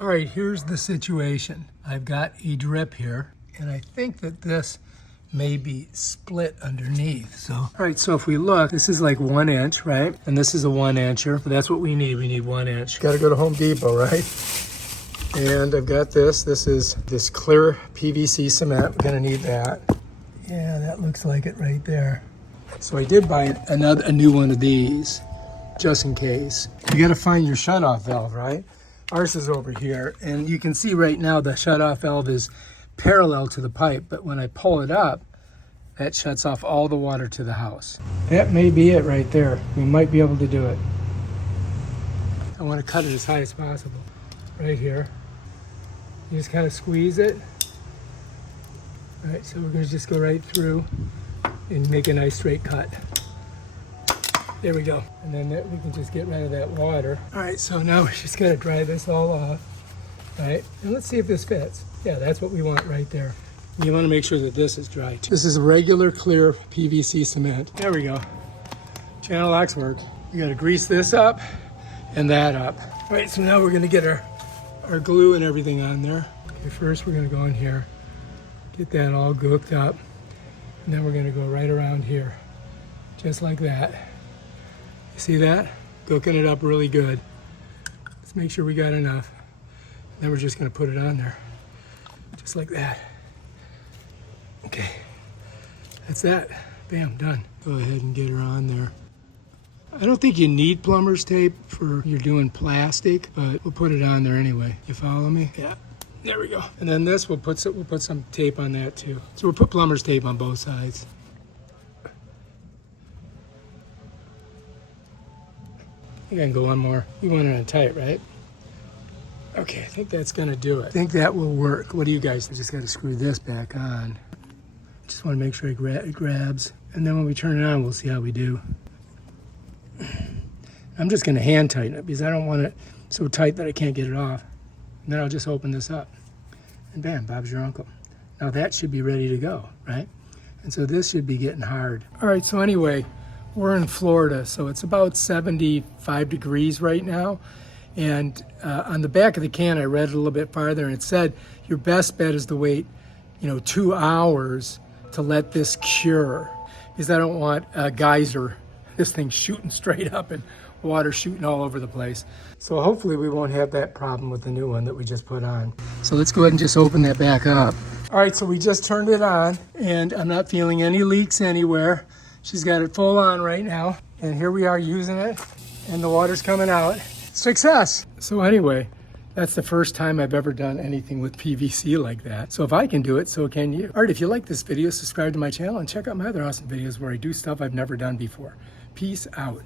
All right, here's the situation. I've got a drip here, and I think that this may be split underneath. So, all right, so if we look, this is like 1 inch, right? And this is a 1 incher. So that's what we need. We need 1 inch. Got to go to Home Depot, right? And I've got this. This is this clear PVC cement. We're gonna need that. Yeah, that looks like it right there. So I did buy a new one of these, just in case. You got to find your shutoff valve, right? Ours is over here, and you can see right now the shutoff valve is parallel to the pipe, but when I pull it up, that shuts off all the water to the house. That may be it right there. We might be able to do it. I want to cut it as high as possible. Right here. You just kind of squeeze it. All right, so we're going to just go right through and make a nice straight cut. There we go. And then we can just get rid of that water. All right, so now we just gotta dry this all off. All right, and let's see if this fits. Yeah, that's what we want right there. You wanna make sure that this is dry too. This is regular clear PVC cement. There we go. Channel locks work. You gotta grease this up and that up. All right, so now we're gonna get our glue and everything on there. Okay, first we're gonna go in here, get that all gooked up, and then we're gonna go right around here, just like that. See that? Cooking it up really good. Let's make sure we got enough. Then we're just gonna put it on there. Just like that. Okay, that's that. Bam, done. Go ahead and get her on there. I don't think you need plumber's tape for you're doing plastic, but we'll put it on there anyway. You follow me? Yeah, there we go. And then this, we'll put some tape on that too. So we'll put plumber's tape on both sides. I think I can go one more. You want it on tight, right? Okay, I think that's gonna do it. I think that will work. What do you guys? I just gotta screw this back on. Just wanna make sure it grabs. And then when we turn it on, we'll see how we do. I'm just gonna hand tighten it because I don't want it so tight that I can't get it off. And then I'll just open this up. And bam, Bob's your uncle. Now that should be ready to go, right? And so this should be getting hard. All right, so anyway, we're in Florida, so it's about 75 degrees right now. And on the back of the can, I read it a little bit farther, and it said your best bet is to wait, 2 hours to let this cure, because I don't want a geyser, this thing shooting straight up and water shooting all over the place. So hopefully we won't have that problem with the new one that we just put on. So let's go ahead and just open that back up. All right, so we just turned it on, and I'm not feeling any leaks anywhere. She's got it full on right now, and here we are using it, and the water's coming out. Success! So anyway, that's the first time I've ever done anything with PVC like that. So if I can do it, so can you. All right, if you like this video, subscribe to my channel and check out my other awesome videos where I do stuff I've never done before. Peace out.